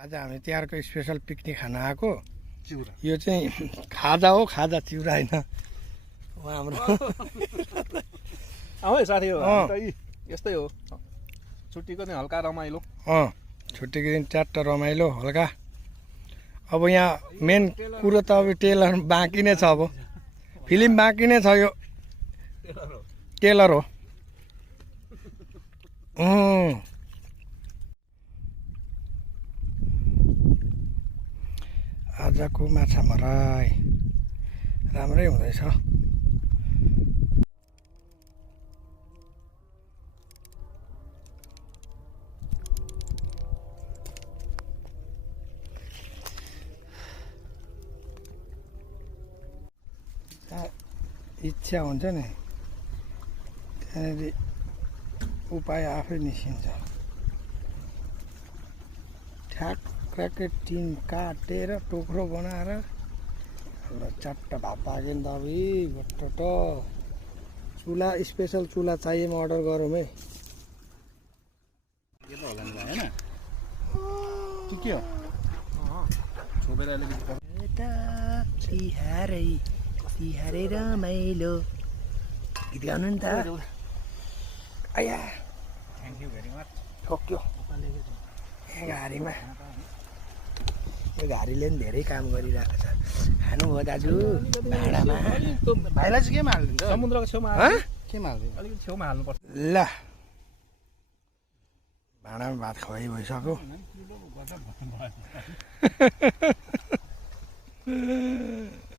आज हामी तिहारको स्पेसल पिकनिक खान आएको। चिउरा यो चाहिँ खाजा हो, खाजा चिउरा होइन। हाम्रो है साथी हो अँ। यस्तै हो छुट्टीको दिन हल्का रमाइलो छुट्टीको दिन च्याट्ट रमाइलो हल्का। अब यहाँ मेन कुरो त अब टेलर बाँकी नै छ। अब फिल्म बाँकी नै छ। यो टेलर हो। आजको माछा मराइ राम्रै हुँदैछ। इच्छा हुन्छ नि त्यहाँनिर उपाय आफै निस्किन्छ। ठ्याक्कै टिन काटेर टोक्रो बनाएर चट्ट भात पाक्यो नि त। अब भट्ट चुला स्पेसल चुला चाहिए म अर्डर गरौँ है। के हो छोपेर तिहारै रमाइलो गीत गाउनु नि त। आया थ्याङ्क यू भेरी मच। ठोक्यो यहाँ घारीमा। यो घारीले पनि धेरै काम गरिरहेको छ। खानु हो दाजु भाँडामा। भाइलाई चाहिँ केमा हालिदिन्छ समुद्रको छेउमा केमा हालिदिन्छ अलिकति छेउमा हाल्नुपर्छ। ल भाँडामा भात खुवाइ भइसक्यो।